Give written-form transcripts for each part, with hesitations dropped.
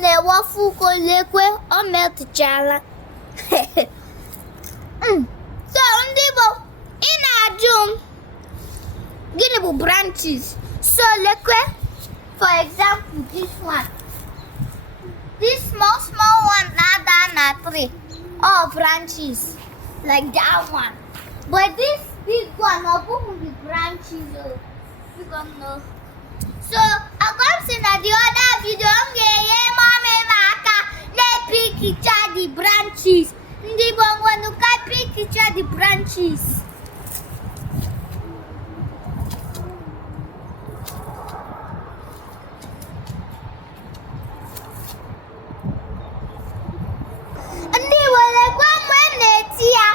na-ewofu kolekwe o metụchala. So ndị Igbo ị na-ajụ gịnị bụ branches? So lekwe, for example, this one. This small one na-ada na tree. All branches like that one. But this big one above the branches. You don't know. So I come see na the other video mommy maka let pick the branches. Ndị Igbo ngwanu ka pick the branches. Ndị Igbo lekwe mgbe m na-eti ya.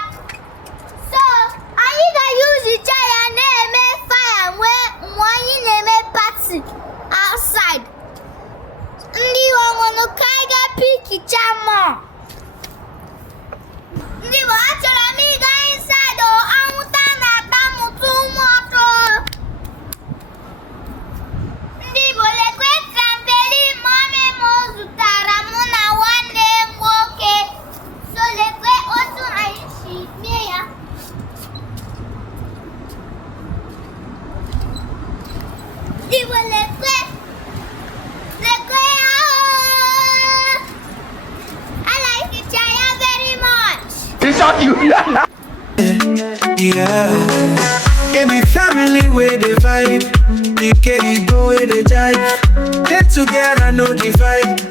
So anyị ga-use ya na-eme fire mgbe anyị na-eme party outside. Ndị Igbo ngwanu ka anyị ga-pikicha more. Ndị Igbo achọrọ m ịga inside anwụnta na-ata m too much. Ndị Igbo lekwe trampolin mommy m zụtara mụ na nwanne m nwoke. So lekwe otu anyị si mee ya. Ndị Igbo lekwe ya. I like it very much. It's on you. Yeah. Give me family with the vibe. The K go with the jive. Get together, no divide.